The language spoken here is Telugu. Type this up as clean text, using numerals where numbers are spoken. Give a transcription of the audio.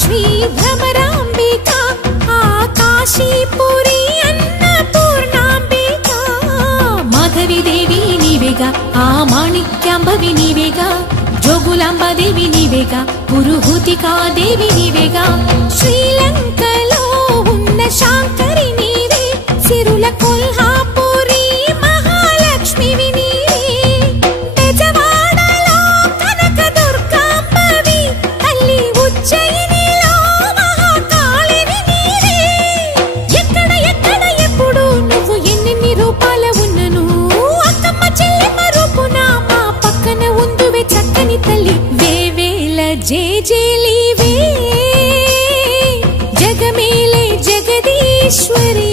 శ్రీ భ్రమరాంబిక ఆ కాశీపురి అన్నపూర్ణాంబిక మాధవి దేవి నీవేగా ఆ మాణిక్యాంబవి నీవేగా జోగులాంబదేవి నీవేగా పురుహూతికా దేవి నీవేగా శ్రీలంకలో ఉన్న శాంకరి నీవే సిరుల కొల్హాపురి మహాలక్ష్మివి నీవే బెజవాడలో కనక దుర్గాంబవి తల్లి ఉజ్జయినిలో మహాకాళివి నీవే ఎక్కడ ఎక్కడ ఎప్పుడు నువ్వు ఎన్నెన్ని రూపాల ఉన్నను అక్కమ్మ చెల్లెమ్మ రూపున మా పక్కన ఉందువే చక్కని తల్లి వేవేల జేజేలివే జగమేలే జగదీశ్వరి।